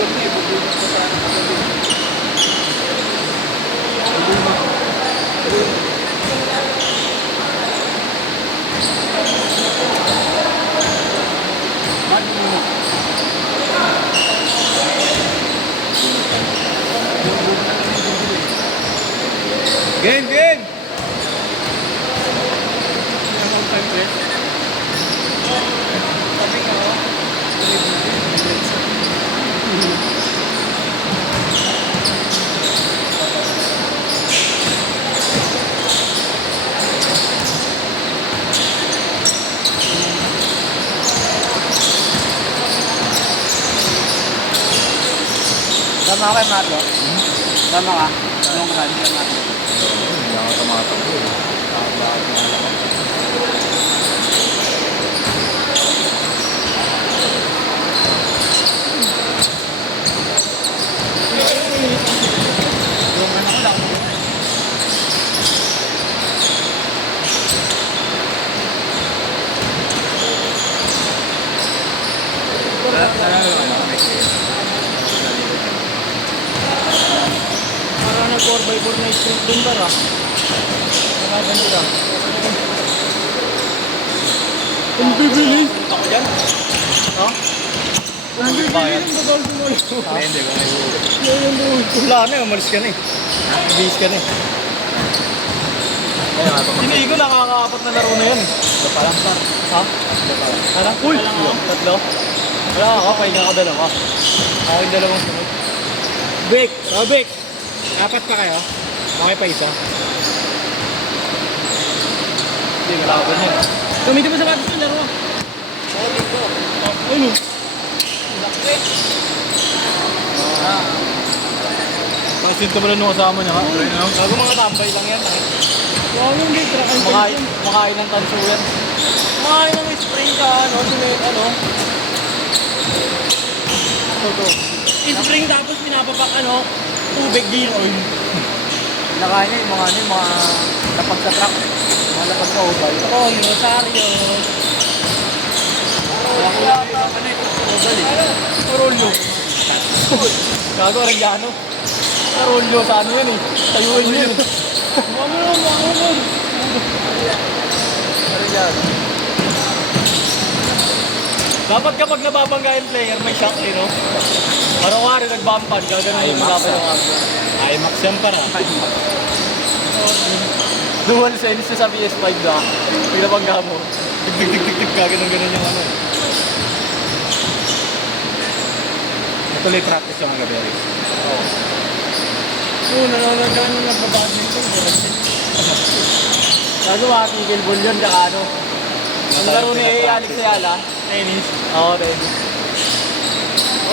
gabi, bubunot ko sana kagabi. Game, game! Tama ka kay Mato? Tama ka? Long run kay Mato? Hindi ako tumatakbo eh. Yung ano ko lang. Parang nag 4x4 na street dun ba ra? Nakaganti ka. Ang bibili! Ako dyan? Ha? Ang bibili ng babal ko mo yun. Hindi ko Wala na eh, umalis ka na eh. Bihis ka na eh. Hindi ko nakaka-apat na laro na yan. Ito pa lang par. Ha? Parang uy! Tatlo? Wala ako, pahinga ako dalawa. Ako yung dalawang sunod. Bake! Oh, bake! Apat pa kayo? Okay pa isa? Hindi, wala ako ganyan. Gamitin mo sa batis yung laro. Sorry ko. Ano? Lakre. Pansin ka pala nung kasama niya ha? Bago mga tambay lang yan. Wow, hindi. Makain ng tanso yan. Makain ng spring ka, ano, ano. Ito. Spring tapos pinapapak, ano, tubig, gear oil. Nakain niya yung mga lapag sa truck. Mga lapag sa ubay. Oh, yung Rosario. Rolyo. Gago, Arellano. Rolyo, sa ano yan eh. Tayuin yun. Mamon. Dapat kapag nababangga yung player, may shock eh, no? Araw-araw nagbampan, gagano'n yung malapit ng agro. IMAX yan para. Dual sense sa PS5 na. Pinabangga mo. Tig-tig-tig-tig, gagano'n yung ano. Tuloy practice yung mga gabi. Oo. Oo, nanonood ka nung nagpa-badminton. Kaso matigil ball yun, tsaka ano. Ang laro ni Alex Ayala. Tennis. Oo, tennis.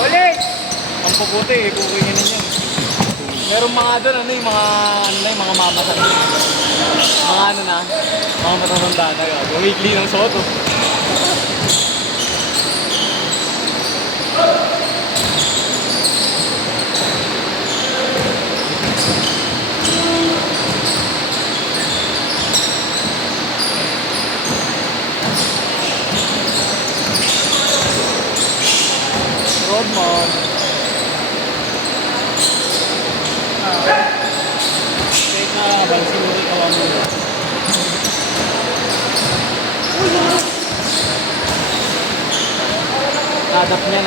Ulit! Ang puputi, kukingin niyan. Meron mga doon, ano yung mga mamatan. Mga ano na, mga matatanda na. Weekly ng soto. Rodman. Kahit nakakabal, siguro ikaw ang muna. Nadap niya.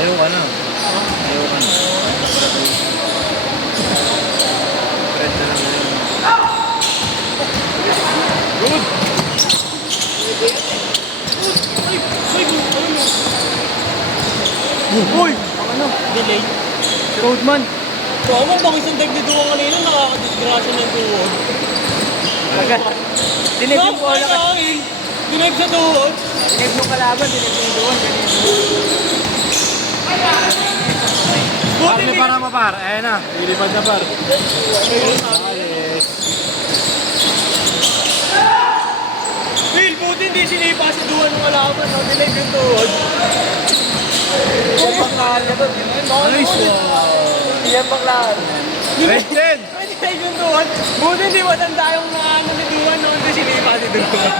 Ayaw ka na. Ayaw ka na. Friend na lang yun. Good! Uy! Ano? Delay. Si Roadman. Oo, bang isang dive dito ang kanina, nakakadisgrasya ng tuhod. Dinib yung bola ka. Dinib sa tuhod. Dinib yung kalaban, dinib yung doon. Par, may para mapar. Ayan na. Ilipad na par. ng alaman, no? Dinig yung tuhod. Yan baklaan ka doon. Nice Yan baklaan. Legend! Dinig yung tuhod. Buti hindi matanda yung ano ni Duan, no? Hindi sinipa si Duan.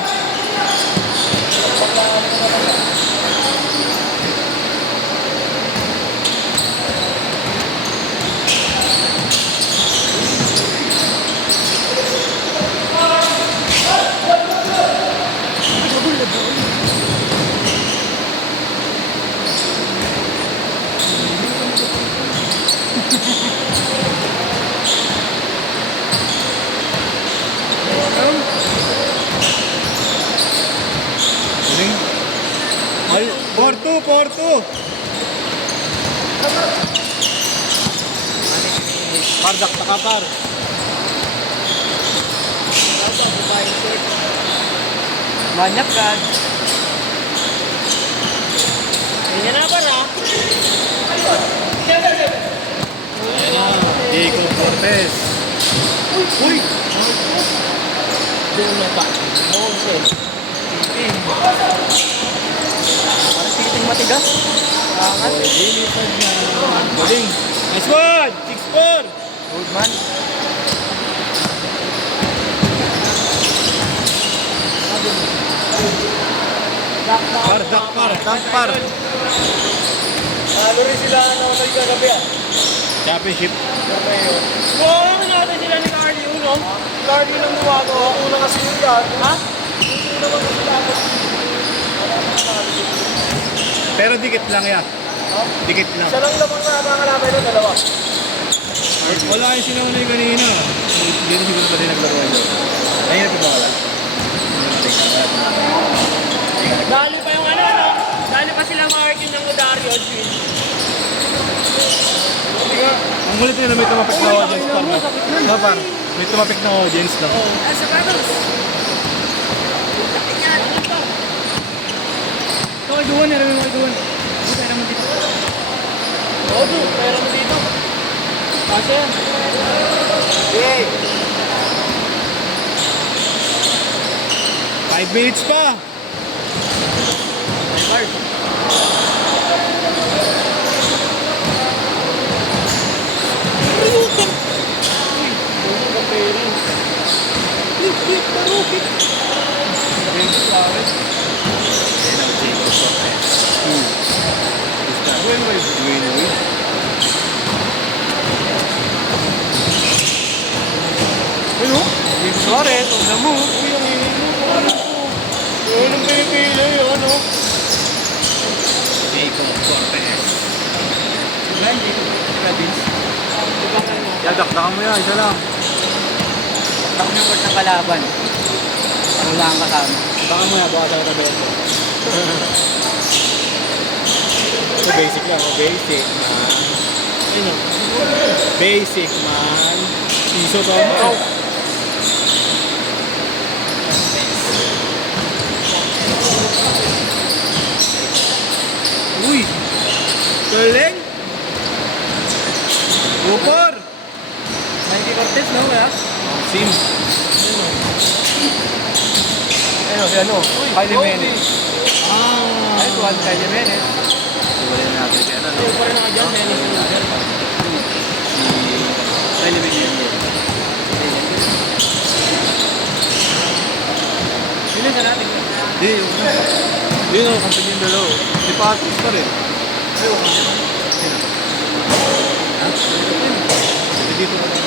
Ay, 4-2, 4-2. Pardak na kapar. Manyak ka. Ganyan na para. Diego Cortez. Uy! Doon na pa. Moses. Parang titing matigas. Angat. Lilipad na. Galing. Nice one! 6-4. Good man. Dakpar. Ano rin sila may kagabi ah. Championship. Oo, ano natin sila ni Carly Uno? Carly lang nuwago. Una kasi yun yan. Ha? Una lang kasi dapat. Pero dikit lang yan. Dikit lang. Siya lang lamang na nakakalaban ng dalawa. Wala yung sinaunay kanina. Hindi na siguro pa rin naglaro yun. Ayun na pagkakala. Dali pa yung ano, no? Dali pa sila Martin ng Dario. Ang ulit nila may tumapik na audience par. No, par. May tumapik na audience lang. Sa Carlos. Ito kay Duan, meron mo kay Duan. Ito kaya naman dito. Oo, pero mo dito. Kasi yan. Yay! 5 minutes pa. Suarez, on the move. Yun ang pinipili, ano? Diego Cortez. Yadakdakan mo yan, isa lang. Takot yung word ng kalaban. Wala kang kasama. Baka mo yan, baka tayo tabi ito. Ito basic lang, basic man. Ayun o. Basic man. Piso to. Uy! Galing! Upor! Mikey Cortez, no? Kaya? Sim. Ayun, si ano? Kylie Menes. Ah! Ayun, tuwan Kylie Menes. Wala natin kaya na. Ayun pa rin ako dyan, Menes. Kylie Menes. Sino sa natin? Hindi, yun o, kapag yung dalaw. Si Patrick pa rin. Ha? Hindi dito pa rin.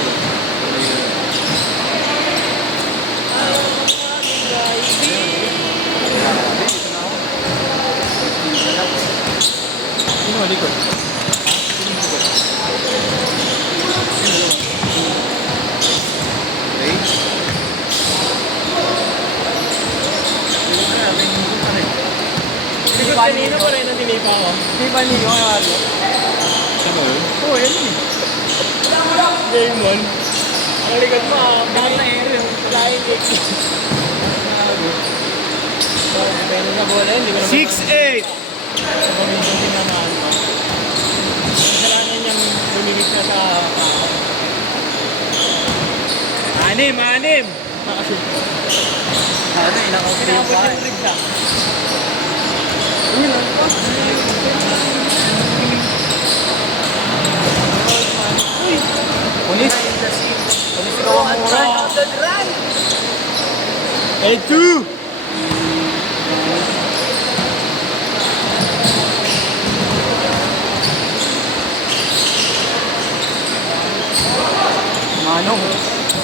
Sino ang likod? Sino ang likod? Okay. Hindi kanina pa rin ang tinipa ko. Hindi pa niyo ang ano. Siya ba yun? Oo, yan eh. Game 1. Ang likod mo, dahil na air yung flying kick. Depende sa bola yun, di ko naman. 6'8". Pamilya tinamaan mo. Kasalanan niyang lumilit na sa Anim, anim. Ano, ilang okay na Pinakabot yung ribs ah. Unis. Unis ikaw ang mura. Edu! Manong.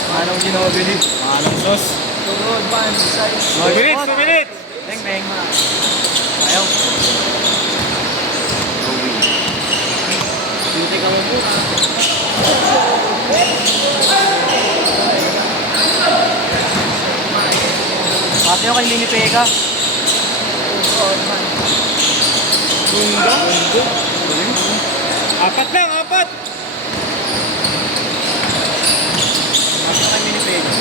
Manong ginobili. Manong sos. Mga minutes, 2 minutes. Beng, beng. Ayaw. Hindi ka mo muna. Pati yung kay Mini Pega. Bunda? Apat lang, apat! Pati yung kay Mini Pega.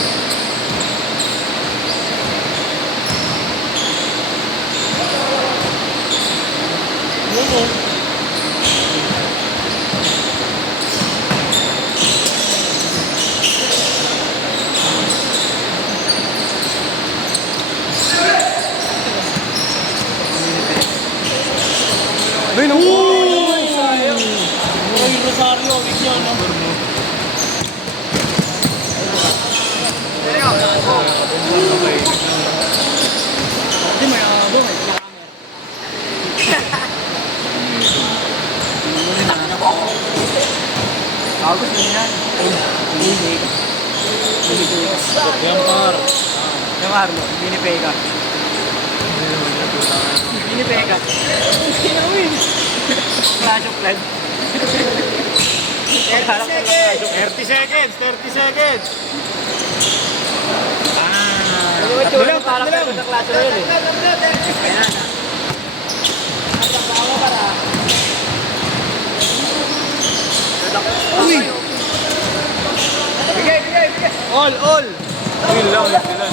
Mumo. Ay, nung Uy! Sayang. Uy, Rosario, wig niya, no? Hindi, may abo. May Agos yun yan. Yan, par. Yung Arlo, Mini Pega. Mini Pega. Clash of Clans. Parang 30 seconds, 30 seconds. Tatlo lang, parang sa Clash Royale eh. Ayan na. Uy! Bigay! All. Yun lang sila.